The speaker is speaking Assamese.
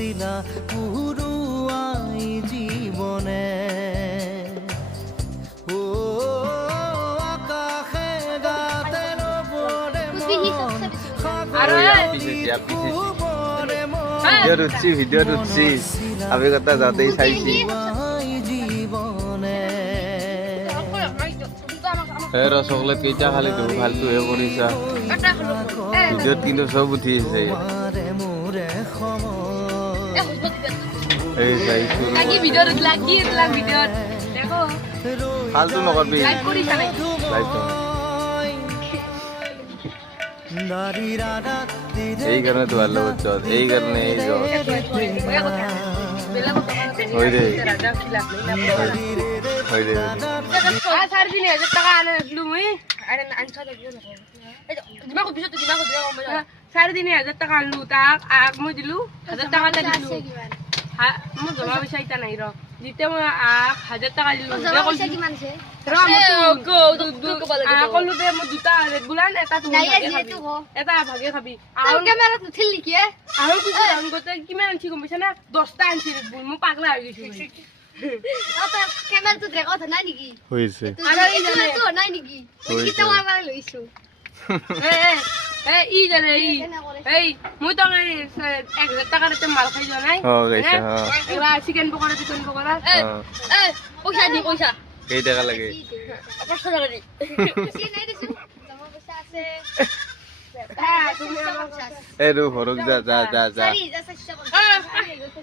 মচিলা পুৰুৱাই জীৱনে ভিডিও উঠছি আমি কথা যাতেই চাইছি ৰসগোল্লা কেইটা খালি তুমি ভালটো হে কৰিছা ভিডিঅ'ত কিন্তু চব উঠি আছে এই চাইছো ফালতু নকৰবি এই কাৰণে তো ভাল লগত যত এই কাৰণে এই যত হৈ দে হৈ দে साढ़े 3,000 টাকা আনলু তাক আগ মই দিলু 1000 টাকা দিলু মই জমা পইচা ইটা নাই র দিতে মই 1000 টাকা দিলু জমা পইচা কিমান আছে কলু দে মই দুটা রেগুলার এটা তুমি এটা ভাগে খাবি আর ক্যামেরা তো ঠিল লিখি আর কিছু আন গতে কিমান আনছি গম পাইছ না 10টা আনছি রেগুল মই পাগলা হই গেছি তো ক্যামেরা তো দেখা কথা নাই নাকি হইছে আর এই জানে তো নাই নাকি কিটা মারবা লইছো ই জানে এই মই তো 1000 টাকার মাল খাই যাও নাই এবার চিকেন পকোড়া পয়সা দি পয়সা কেই টাকা লাগে 500 টাকা দি সি নাই দিছো জমা পয়সা আছে তুমি এই রূপ হরক যা যা যা যা সারি যা 600